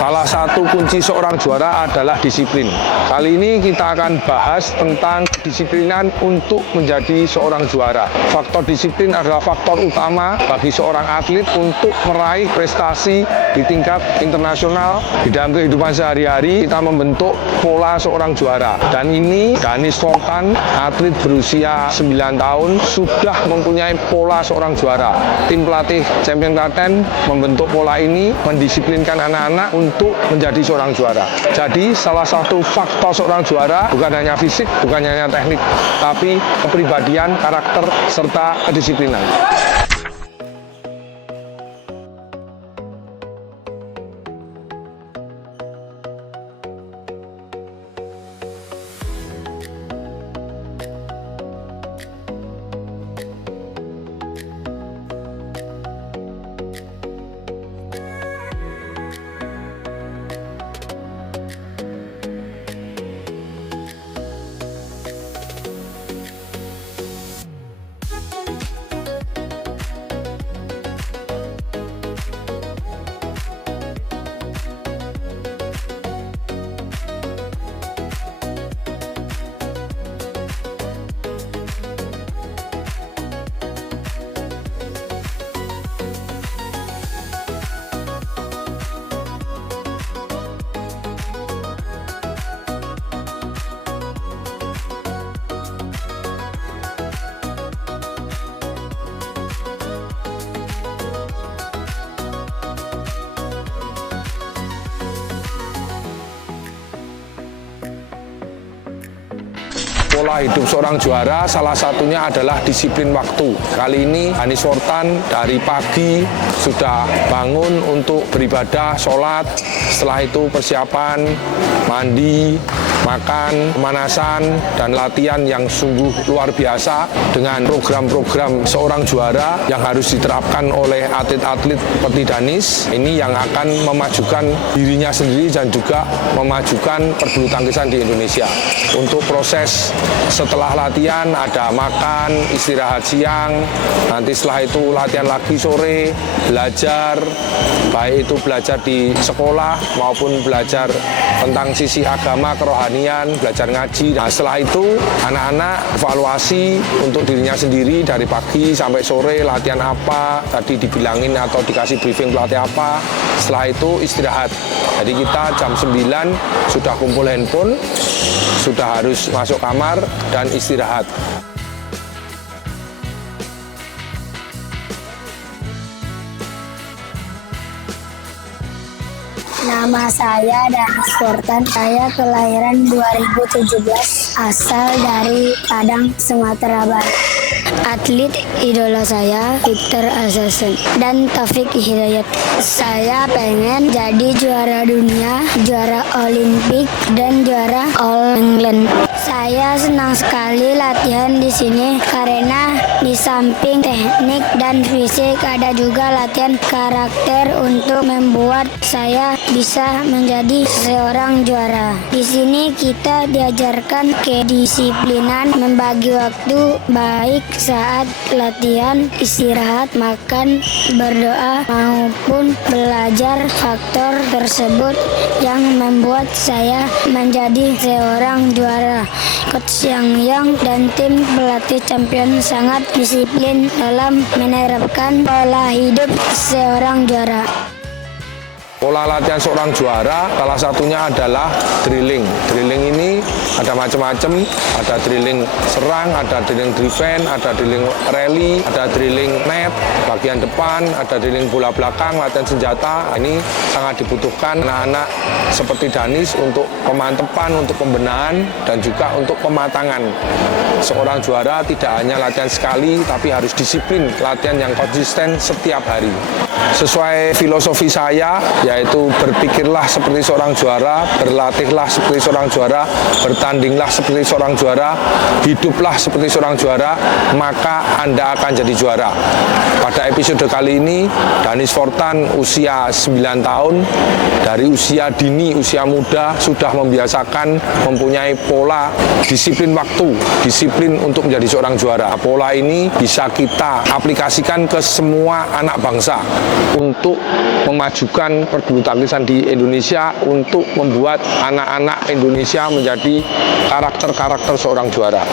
Salah satu kunci seorang juara adalah disiplin. Kali ini kita akan bahas tentang kedisiplinan untuk menjadi seorang juara. Faktor disiplin adalah faktor utama bagi seorang atlet untuk meraih prestasi di tingkat internasional. Di dalam kehidupan sehari-hari kita membentuk pola seorang juara. Dan ini Danis Fortan, atlet berusia 9 tahun, sudah mempunyai pola seorang juara. Tim pelatih Champion Klaten membentuk pola ini, mendisiplinkan anak-anak untuk menjadi seorang juara. Jadi salah satu faktor seorang juara bukan hanya fisik, bukan hanya teknik, tapi kepribadian, karakter, serta kedisiplinan. Pola hidup seorang juara salah satunya adalah disiplin waktu. Kali ini Danis Fortan dari pagi sudah bangun untuk beribadah, sholat, setelah itu persiapan, mandi, makan, pemanasan, dan latihan yang sungguh luar biasa dengan program-program seorang juara yang harus diterapkan oleh atlet-atlet seperti Danis. Ini yang akan memajukan dirinya sendiri dan juga memajukan perbulu tangkisan di Indonesia. Untuk proses setelah latihan ada makan, istirahat siang, nanti setelah itu latihan lagi sore, belajar, baik itu belajar di sekolah maupun belajar tentang sisi agama, kerohanian, belajar ngaji. Nah, setelah itu anak-anak evaluasi untuk dirinya sendiri dari pagi sampai sore, latihan apa, tadi dibilangin atau dikasih briefing pelatih apa. Setelah itu istirahat. Jadi kita jam 9 sudah kumpul handphone, sudah harus masuk kamar dan istirahat. Nama saya Danis Fortan, saya kelahiran 2017, asal dari Padang, Sumatera Barat. Atlet idola saya Victor Assassin dan Taufik Hidayat. Saya pengen jadi juara dunia, juara Olimpik, dan juara All England. Saya senang sekali latihan di sini karena di samping teknik dan fisik ada juga latihan karakter untuk membuat saya bisa menjadi seorang juara. Di sini kita diajarkan kedisiplinan, membagi waktu baik saat latihan, istirahat, makan, berdoa, maupun belajar. Faktor tersebut yang membuat saya menjadi seorang juara. Coach Yang dan tim pelatih Champion sangat disiplin dalam menerapkan pola hidup seorang juara. Pola latihan seorang juara salah satunya adalah drilling. Drilling ini ada macam-macam, ada drilling serang, ada drilling defense, ada drilling rally, ada drilling net bagian depan, ada drilling bola belakang, latihan senjata. Ini sangat dibutuhkan anak-anak seperti Danis untuk pemantapan, untuk pembenahan, dan juga untuk pematangan. Seorang juara tidak hanya latihan sekali, tapi harus disiplin, latihan yang konsisten setiap hari. Sesuai filosofi saya, yaitu berpikirlah seperti seorang juara, berlatihlah seperti seorang juara, bertandinglah seperti seorang juara, hiduplah seperti seorang juara, maka Anda akan jadi juara. Pada episode kali ini, Danis Fortan usia 9 tahun, dari usia dini, usia muda, sudah membiasakan mempunyai pola disiplin waktu, disiplin untuk menjadi seorang juara. Pola ini bisa kita aplikasikan ke semua anak bangsa untuk memajukan karakter bulu tangkisan di Indonesia untuk membuat anak-anak Indonesia menjadi karakter-karakter seorang juara.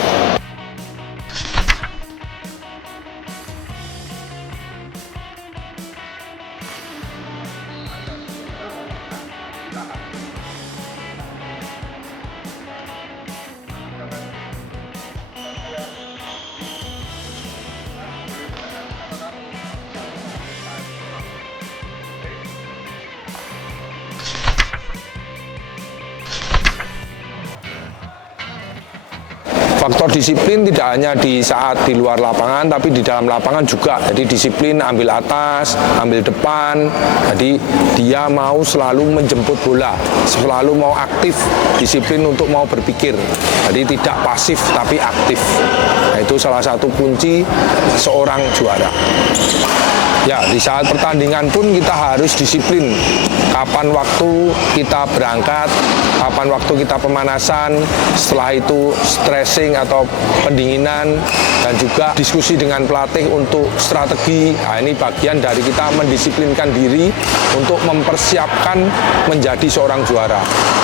Faktor disiplin tidak hanya di saat di luar lapangan, tapi di dalam lapangan juga. Jadi disiplin ambil atas, ambil depan. Jadi dia mau selalu menjemput bola, selalu mau aktif, disiplin untuk mau berpikir. Jadi tidak pasif tapi aktif. Nah, itu salah satu kunci seorang juara. Ya, di saat pertandingan pun kita harus disiplin. Kapan waktu kita berangkat, kapan waktu kita pemanasan, setelah itu stressing atau pendinginan, dan juga diskusi dengan pelatih untuk strategi. Nah, ini bagian dari kita mendisiplinkan diri untuk mempersiapkan menjadi seorang juara.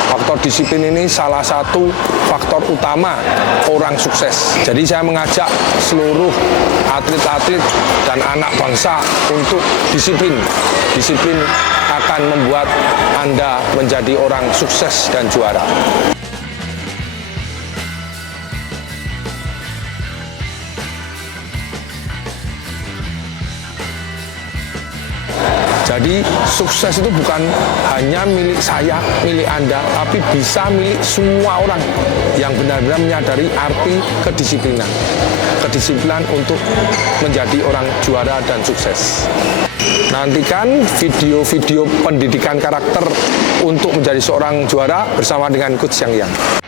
Faktor disiplin ini salah satu faktor utama orang sukses. Jadi saya mengajak seluruh atlet-atlet dan anak bangsa untuk disiplin. Disiplin akan membuat Anda menjadi orang sukses dan juara. Jadi sukses itu bukan hanya milik saya, milik Anda, tapi bisa milik semua orang yang benar-benar menyadari arti kedisiplinan. Kedisiplinan untuk menjadi orang juara dan sukses. Nantikan video-video pendidikan karakter untuk menjadi seorang juara bersama dengan Coach Yang Yang.